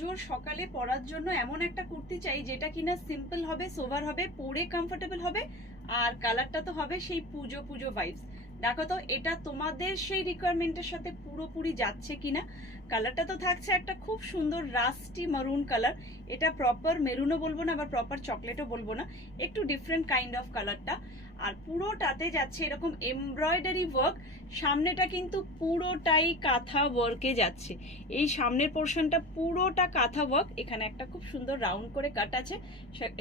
পুজোর সকালে পরার জন্য এমন একটা কুর্তি চাই যেটা কিনা সিম্পল হবে, সোভার হবে, পরে কমফোর্টেবল হবে, আর কালারটা তো হবে সেই পুজো পুজো ভাইবস। দেখো তো এটা তোমাদের সেই রিকোয়ারমেন্টের সাথে পুরোপুরি যাচ্ছে কিনা। কালারটা তো থাকছে একটা খুব সুন্দর রাস্টি মারুন কালার। এটা প্রপার মেরুনও বলবো না, আবার প্রপার চকলেটও বলবো না, একটু ডিফারেন্ট কাইন্ড অফ কালারটা। আর পুরোটাতে যাচ্ছে এরকম এমব্রয়ডারি ওয়ার্ক। সামনেটা কিন্তু পুরোটাই কাঁথা ওয়ার্কে যাচ্ছে। এই সামনের পোর্শনটা পুরোটা কাঁথা ওয়ার্ক। এখানে একটা খুব সুন্দর রাউন্ড করে কাট আছে,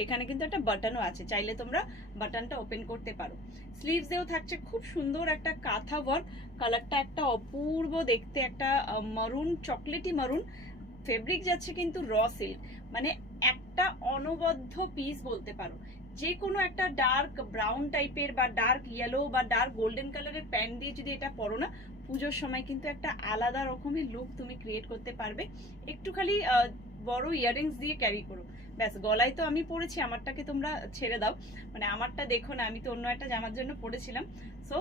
এখানে কিন্তু একটা বাটনও আছে, চাইলে তোমরা বাটনটা ওপেন করতে পারো। স্লিভসেও থাকছে খুব সুন্দর একটা কাঁথা ওয়ার্ক। কালারটা একটা অপূর্ব দেখতে, একটা মারুন, চকলেটি মারুন। ফেব্রিক যাচ্ছে কিন্তু র সিল্ক, মানে একটা অনবদ্য পিস বলতে পারো। যে কোনো একটা ডার্ক ব্রাউন টাইপের বা ডার্ক ইয়েলো বা ডার্ক গোল্ডেন কালারের প্যান্ট দিয়ে যদি এটা পরো না, পুজোর সময় কিন্তু একটা আলাদা রকমের লুক তুমি ক্রিয়েট করতে পারবে। একটু খালি বড় ইয়াররিংস দিয়ে ক্যারি করো, ব্যাস। গলায় তো আমি পরেছি, আমারটাকে তোমরা ছেড়ে দাও, মানে আমারটা দেখো না, আমি তো অন্য একটা জামার জন্য পরেছিলাম। সো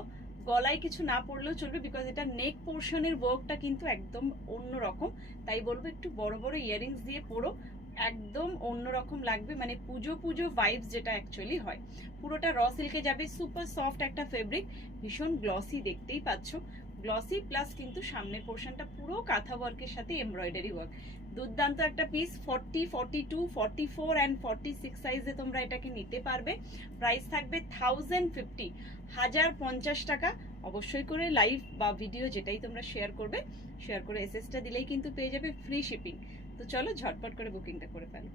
গলায় কিছু না পরলেও চলবে, বিকজ এটা নেক পোর্শনের ওয়ার্কটা কিন্তু একদম অন্যরকম। তাই বলবো একটু বড় বড় ইয়াররিংস দিয়ে পরো, একদম অন্যরকম লাগবে, মানে পুজো পুজো ভাইবস যেটা অ্যাকচুয়ালি হয়। পুরোটা র সিল্কে যাবে, সুপার সফট একটা ফেব্রিক, ভীষণ গ্লসি, দেখতেই পাচ্ছ গ্লসি, প্লাস কিন্তু সামনের পোর্শনটা পুরো কাঁথা ওয়ার্কের সাথে এমব্রয়ডারি ওয়ার্ক। দুর্দান্ত একটা পিস। 40, 42, 44 অ্যান্ড 46 সাইজে তোমরা এটাকে নিতে পারবে। প্রাইস থাকবে 1050, 1050 টাকা। অবশ্যই করে লাইভ বা ভিডিও যেটাই তোমরা শেয়ার করবে, শেয়ার করে এসএসটা দিলেই কিন্তু পেয়ে যাবে ফ্রি শিপিং। তো চলো ঝটপট করে বুকিংটা করে ফেলো।